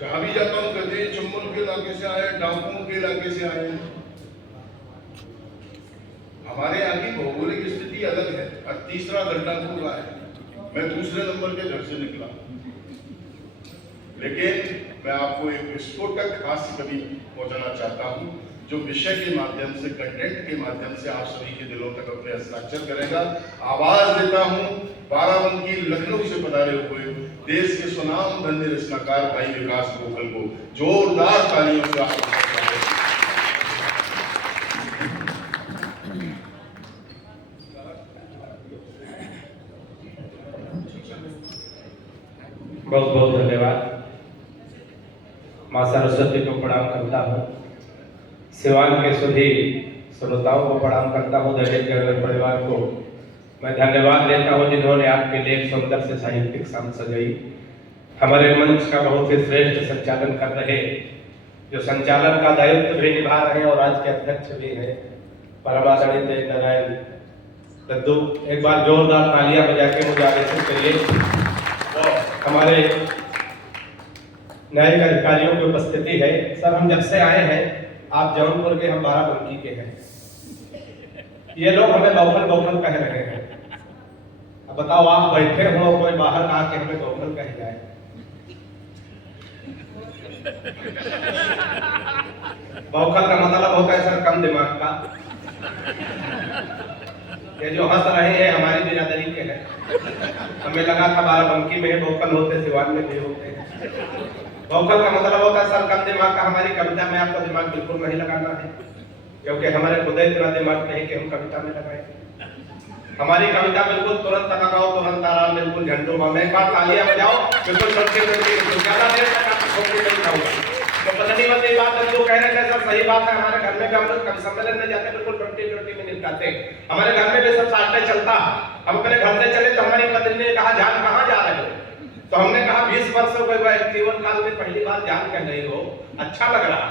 जहां भी जाता हूँ कहते हैं चंबल के इलाके से आए, डाकुओं के इलाके से आए। हमारे यहाँ की भौगोलिक स्थिति अलग है और तीसरा गड्ढा हुआ है। मैं दूसरे नंबर के घर से निकला, लेकिन मैं आपको एक विस्फोटक हास्य कवि पहुंचाना चाहता हूं, जो विषय के माध्यम से, कंटेंट के माध्यम से आप सभी के दिलों तक अपने हस्ताक्षर करेगा। आवाज देता हूं बाराबंकी लखनऊ से पधारे हुए देश के सुनाम धन्य रचनाकार भाई विकास गोखल को जोरदार तालियों से आप बहुत बहुत धन्यवाद। माँ सरस्वती को प्रणाम करता हूँ, सिवान के सभी श्रोताओं को प्रणाम करता हूँ, दैनिक जागरण परिवार को मैं धन्यवाद देता हूँ जिन्होंने आपके लिए एक सुंदर से साहित्यिक शाम सजाई। हमारे मंच का बहुत ही श्रेष्ठ संचालन कर रहे, जो संचालन का दायित्व भी निभा रहे हैं और आज के अध्यक्ष भी हैं, परमादरणीय तेज नारायण दद्दू। एक बार जोरदार तालियां बजा के मुझे आदेशित करिए। हमारे न्यायिक अधिकारियों की उपस्थिति है। सर, हम जब से आए हैं, आप जौनपुर के, हम बाराबंकी के हैं। ये लोग हमें बौखल बौखल कह रहे हैं। अब बताओ, आप बैठे हो, कोई बाहर आके हमें बौखल कह जाए। बौखल का मतलब होता है सर कम दिमाग का। ये जो हंस रहे हैं हमारी बिरादरी के हैं। हमें लगा था बाराबंकी में बौखल होते, सिवान में भी होते हैं। बौखल का मतलब होता है सर कम दिमाग का। हमारी कविता में आपका दिमाग बिल्कुल नहीं लगाना है, क्योंकि हमारे खुद इतना दिमाग नहीं कि हम कविता में लगाएं। हमारी कविता बिल्कुल तुरंत लगाओ, तुरंत आराम, बिल्कुल झंडू में। एक बार तालियां बजाओ, बिल्कुल सबके ज्यादा देर तक आपको नहीं खाऊंगा। तो पता नहीं ये बात जो कह रहे थे सर सही बात है। हमारे घर में भी हम लोग कवि सम्मेलन में जाते, बिल्कुल 20 मिनट गाते। हमारे घर में भी सब साथ चलता। हम अपने घर से चले तो हमारी पत्नी ने कहा जान कहाँ जा रहे हो? तो हमने कहा 20 वर्ष हो गए, जीवन काल में पहली बार जान कह रही हो, अच्छा लग रहा।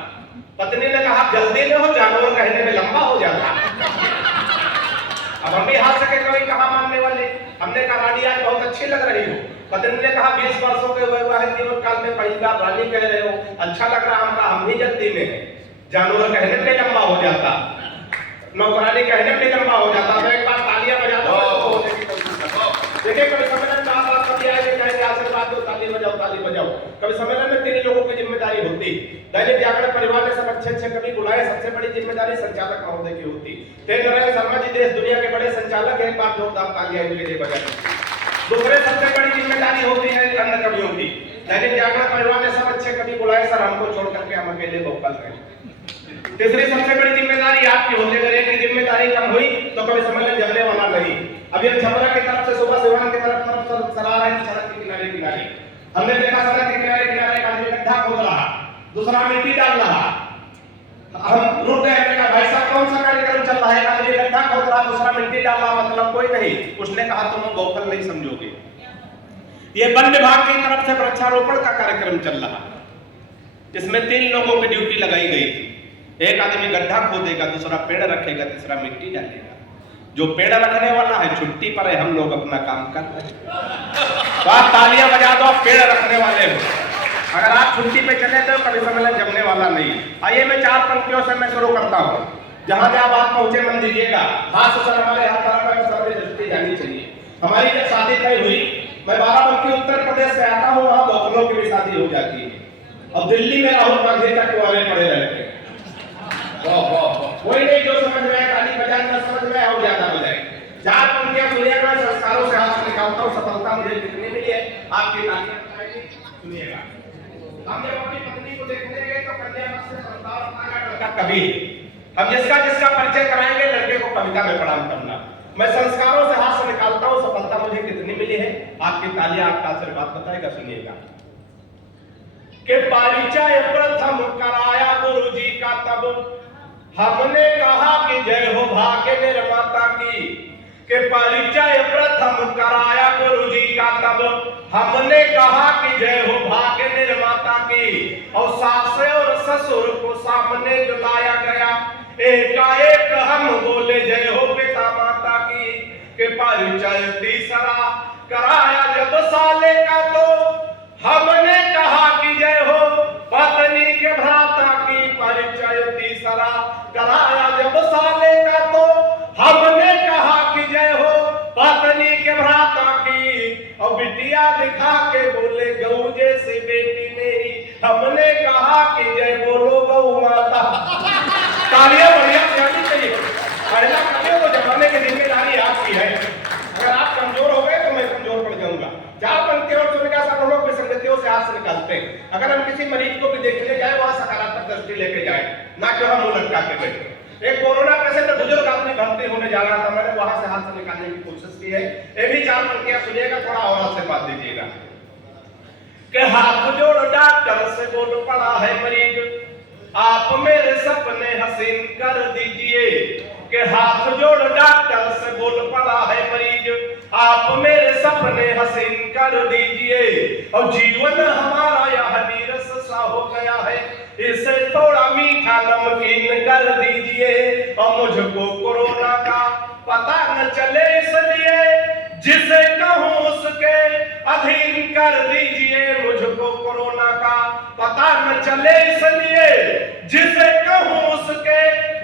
पत्नी ने कहा जल्दी में हो, जानवर कहने में लंबा हो जाता। अब हम भी हाथ सके कभी कहा मानने वाले। हमने कहा रानी आज बहुत अच्छी लग रही हो। पत्नी ने कहा 20 वर्षों के वैवाहिक जीवन काल में पहली बार रानी कह रहे हो, अच्छा लग रहा। हम भी जल्दी में है, जानवर कहने में लंबा हो जाता, नौकरानी कहने में लंबा हो जाता। मैं एक बार तालियां बजाता हूं। देखिए कभी सम्मेलन में आप कहेंगे आशीर्वाद दो, ताली बजाओ, ताली बजाओ। कभी सम्मेलन में 3 लोगों की जिम्मेदारी होती। दैनिक जागरण परिवार ने सब अच्छे कवि बुलाए, सबसे बड़ी जिम्मेदारी संचालक महोदय की होती। तेज नारायण शर्मा जी देश दुनिया के बड़े संचालक हैं, एक बार जोरदार तालियां इनके लिए बजाएं। दूसरे सबसे बड़ी जिम्मेदारी होती है अन्य कवियों की। दैनिक जागरण परिवार ने सब अच्छे कवि बुलाए, सर हमको छोड़ करके हम अकेले वोकल हैं। तीसरी सबसे बड़ी जिम्मेदारी आपकी होती है। अगर एक की जिम्मेदारी कम हुई तो कभी सम्मेलन जमने वाला नहीं। अभी हम छपरा की तरफ से सुबह सिवान की तरफ चला रहे हैं, सड़क के किनारे किनारे हमने देखा सड़क के किनारे किनारे का गड्ढा खोद रहा, दूसरा मिट्टी डाल रहा। हम रुक गए, कहा भाई साहब कौन सा कार्यक्रम चल रहा है? कहा ये गड्ढा खोद रहा, दूसरा मिट्टी डाल रहा, मतलब कोई नहीं। उसने कहा तुम बौखल नहीं समझोगे, ये वन विभाग की तरफ से वृक्षारोपण का कार्यक्रम चल रहा, जिसमें 3 लोगों की ड्यूटी लगाई गई थी। एक आदमी गड्ढा खोदेगा, दूसरा पेड़ रखेगा, तीसरा मिट्टी डालेगा। जो पेड़ रखने वाला है छुट्टी पर है, हम लोग अपना काम कर रहे हैं। तो आप तालियां बजा दो, आप पेड़ रखने वाले हो। अगर आप छुट्टी पे चले तो कभी सम्मेलन जमने वाला नहीं। आइए मैं 4 पंक्तियों से मैं शुरू करता हूँ। जहां जहां बात पहुंचे मन दीजिएगा। हाथ से हमारे हाथ दृष्टि जानी चाहिए। हमारी जब शादी तय हुई, मैं बाराबंकी उत्तर प्रदेश से आता हूँ, वहां बौखलों की भी शादी हो जाती है। अब दिल्ली में राहुल गांधी तक वाले पड़े रहते हैं। कोई नहीं जो समझ में आए ताली बजाए, न समझ में आओ ज्यादा बजाए। 4 पंक्तियां सुनिएगा, संस्कारों से हाथ निकालता हूं। सफलता मुझे कितनी मिली है आपकी तालियां सुनिएगा। हम जब अपनी पत्नी को देखने गए तो कन्या पक्ष से संस्कार अपना लड़का कवि। हम जिसका परिचय कराएंगे लड़के को कविता में प्रणाम करना। मैं संस्कारों से हाथ से निकालता हूं। सफलता मुझे कितनी मिली है आपकी तालियां आपका आशीर्वाद बताएगा। सुनिएगा कि परिचय प्रथम कराया गुरु जी का, तब हमने कहा कि जय हो भाग्य निर्माता की। के परिचय प्रथम कराया गुरु जी का, तब हमने कहा कि जय हो भाग्य निर्माता की। और सास और ससुर को सामने जुलाया गया, एकाएक हम बोले जय हो पिता माता की। के परिचय तीसरा कराया जब साले का, तो हमने कहा कि जय हो दिखा के बोले गऊ जैसी बेटी मेरी, हमने कहा कि जय बोलो गौ माता। तालियां बढ़िया बजानी चाहिए। पहला कभी तो जमाने की जिम्मेदारी आपकी है। अगर आप कमजोर हो गए तो मैं कमजोर पड़ जाऊंगा। चार पंक्तियों और सुनिएगा, सब हम लोग विसंगतियों से हाथ से निकालते हैं। अगर हम किसी मरीज को भी देखने जाए वहां सकारात्मक दृष्टि लेके जाए, ना कि हम मुंह लटका के बैठे। एक कोरोना पेशेंट बुजुर्ग आदमी भर्ती होने जा रहा था, मैंने वहां से हाथ से निकालने की कोशिश की है। ये भी चार पंक्तियां सुनिएगा, थोड़ा और आशीर्वाद दीजिएगा। कि हाथ जोड़ डॉक्टर से बोल पड़ा है मरीज, आप मेरे सपने हसीन कर दीजिए। कि हाथ जोड़ डॉक्टर से बोल पड़ा है मरीज, आप मेरे सपने हसीन कर दीजिए। और जीवन हमारा यह नीरस सा हो गया है, इसे थोड़ा मीठा नमकीन कर दीजिए। और मुझको कोरोना का पता न चले इसलिए जिसे कहूं उसके अधीन कर दीजिए। मुझको कोरोना का पता न चले इसलिए जिसे कहूं उसके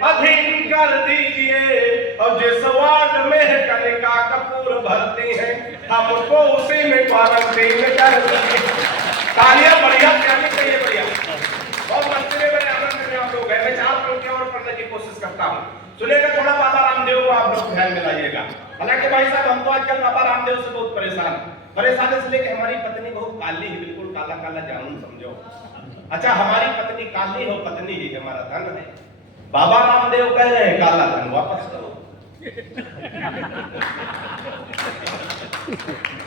अधीन कर दीजिए। और जिस वार्ड में कनिका कपूर भरती है, हमको उसी में क्वारंटीन कर दीजिए। तालियां बढ़िया कहनी चाहिए, बढ़िया। बहुत मस्ती में बड़े आनंद में आप लोग हैं। मैं चार पंक्तियां और पढ़ने की कोशिश करता हूं। सुनिएगा, थोड़ा बाबा रामदेव को आप लोग ध्यान में लाइएगा। हालांकि भाई साहब हम तो आजकल बाबा रामदेव से बहुत परेशान इसलिए कि हमारी पत्नी बहुत काली है, बिल्कुल काला काला जामुन समझो। अच्छा, हमारी पत्नी काली हो, पत्नी ही हमारा धन है। बाबा रामदेव कह रहे हैं काला धन वापस करो।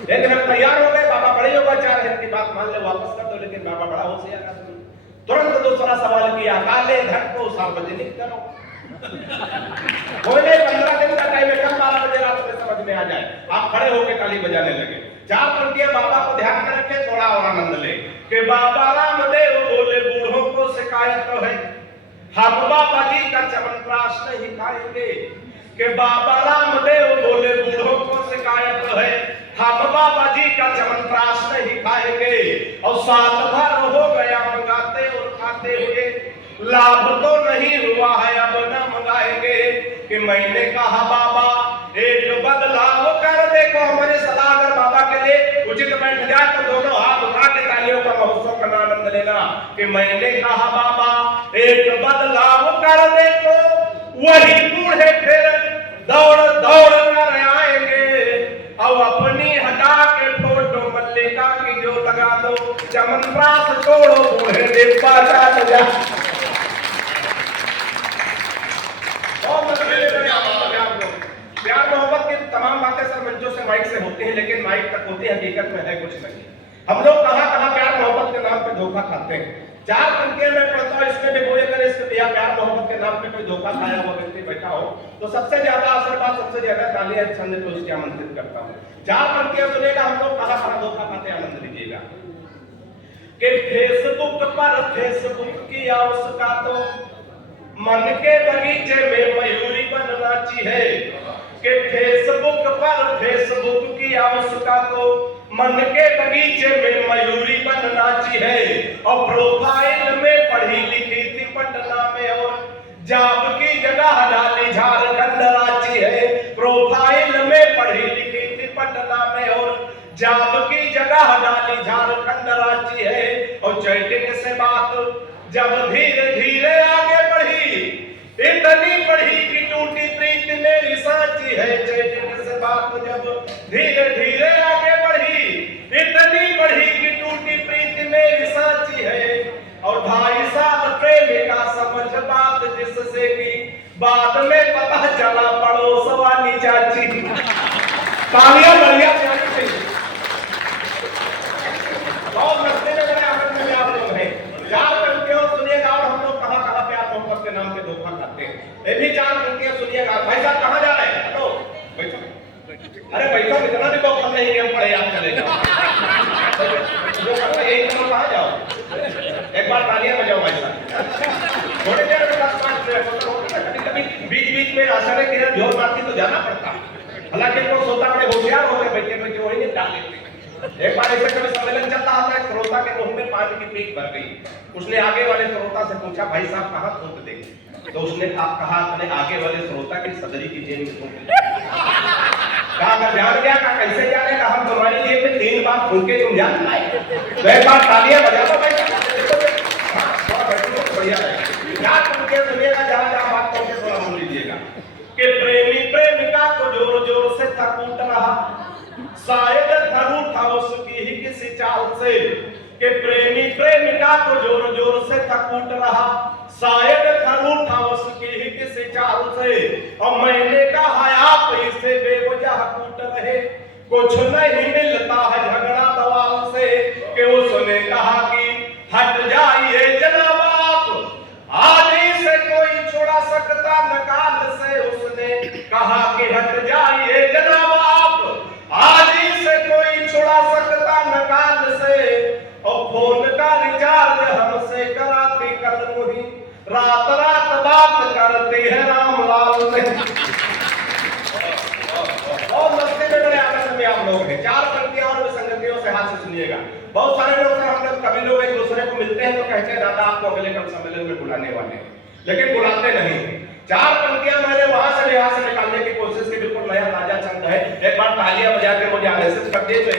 लेकिन हम तैयार हो गए, बाबा बड़े होगा, चार हित की बात मान ले वापस कर दो। लेकिन बाबा बड़ा होशियार आदमी, तुरंत दूसरा सवाल किया, काले धन को सार्वजनिक करो। कोई नहीं, 15 दिन का टाइम है, कल 12 बजे रात में समझ में आ जाए। आप खड़े होकर ताली बजाने लगे। चार पंक्तियां बाबा को ध्यान में रखे, थोड़ा और आनंद ले। कि बाबा रामदेव बोले बूढ़ों को शिकायत है, हम बाबा जी का च्यवनप्राश नहीं खाएंगे। कि बाबा रामदेव बोले बूढ़ों को शिकायत है, हम बाबा जी का च्यवनप्राश नहीं खाएंगे। और साल भर हो गया मंगाते और खाते हुए, लाभ तो नहीं हुआ है, अब न मंगाएंगे। कि मैंने कहा बाबा एक बदलाव कर देखो। हमारे सलाह अगर बाबा के लिए उचित बैठ जाए तो दोनों हाथ उठा के तालियों का महोत्सव का आनंद लेना। कि मैंने कहा बाबा एक बदलाव कर देखो, वही बूढ़े फिर दौड़ दौड़ कर आएंगे। और अपनी हटा के फोटो मल्लिका की जो लगा दो, च्यवनप्राश छोड़ो बूढ़े डिब्बा चाट जा। प्यार मोहब्बत की तमाम बातें सर मंचों से माइक से होती हैं, लेकिन माइक तक होती है, हकीकत में है कुछ नहीं। हम लोग कहां प्यार मोहब्बत के नाम पे धोखा खाते हैं। चार पंक्तियां मैं पढ़ता हूं, इसमें भी कोई अगर इसके प्यार मोहब्बत के नाम पे कोई धोखा खाया हुआ व्यक्ति बैठा हो तो सबसे ज्यादा आशीर्वाद, सबसे ज्यादा तालियां छंद को इसके आमंत्रित करता हूं। चार पंक्तियां सुनेगा, हम लोग कहां धोखा खाते, आनंद लीजिएगा। कि फेसबुक पर फेसबुक किया उसका तो मन के बगीचे में मयूरी बनना चाहिए। कि फेसबुक पर फेसबुक किया उसका तो मन के बगीचे में मयूरी बनना चाहिए। और प्रोफाइल में पढ़ी लिखी थी पटना में, और जॉब की जगह डाली झारखंड रांची है। प्रोफाइल में पढ़ी लिखी थी पटना में, और जॉब की जगह डाली झारखंड रांची है। और चैटिंग से बात जब धीरे धीरे आगे बढ़ी, इतनी बढ़ी कि टूटी प्रीत मेरी साची है। चैटिंग से बात जब धीरे धीरे आगे बढ़ी, इतनी बढ़ी कि टूटी प्रीत मेरी साची है। और 2.5 साल प्रेमिका समझ बात जिससे की बाद में पता चला पड़ोस वाली चाची। तालियां बढ़िया जानी चाहिए। बहुत मस्ती में बड़े आनंद में आप लोग हैं। चार पंक्तियां सुनिएगा, और हम लोग कहां प्यार मोहब्बत के नाम पे धोखा खाते हैं। ये भी चार पंक्तियां सुनिएगा। भाई साहब कहां जा रहे हैं? हटो, बैठो। अरे बैठो, इतना भी बहुत नहीं है, पढ़े आप चले जाओ। जो करना यही करो, कहां जाओ? एक बार तालियां बजाओ भाई साहब। थोड़ी देर में 10-5 मिनट कभी बीच बीच में आश्चर्य किरण जोर मारती तो जाना पड़ता। हालांकि वो सोता बड़े होशियार होते, बैठे बैठे वही नहीं डाल लेते। एक बार ऐसे कभी सम्मेलन चल रहा था, श्रोता के मुंह में पानी की पीक भर गई। उसने आगे वाले श्रोता से पूछा, भाई साहब कहां थूक देंगे? तो उसने कहा अपने आगे वाले श्रोता की सदरी की जेब में थूक। कहा अगर जान गया, कहा कैसे जाने? कहा हम तुम्हारी जेब में 3 बार फूके तुम याद लाए, तो एक बार तालियां बजा दो भाई। बढ़िया है, याद करके सुनिएगा, जहां जहां बात करके थोड़ा सुन लीजिएगा कि प्रेमी प्रेमिका को जोर जोर से था कूट रहा, शायद घर उठा उसकी ही किसी चाल से, कि प्रेमी प्रेमिका को जोर जोर से था कूट रहा, शायद घर उठा उसकी ही किसी चाल से। और मैंने कहा आप इसे बेवजह कूट रहे, कुछ नहीं मिलता है झगड़ा दवाल से, कि उसने कहा कि हट जाइए जनाब आप, आज से कोई छुड़ा सकता नकाल से। उसने कहा कि हट जाइए जनाब आप, आज से कोई छुड़ा सकता नकाल से। और फोन का रिचार्ज हमसे कराती कल मुही, रात रात बात करती है रामलाल से। और मस्ती में बड़े आनंद में आप लोग हैं। 4 पंक्तियां और संगतियों से हाथ से सुनिएगा। बहुत सारे लोग से हम लोग कभी लोग एक दूसरे को मिलते हैं तो कहते हैं दादा आपको अगले कवि सम्मेलन में बुलाने वाले हैं, लेकिन बुलाते नहीं। 4 पंक्तियां मैंने वहां से यहाँ से निकालने की कोशिश की, बिल्कुल नया ताजा छंद है। एक बार तालियां बजा के मुझे आदेशित कर दिए तो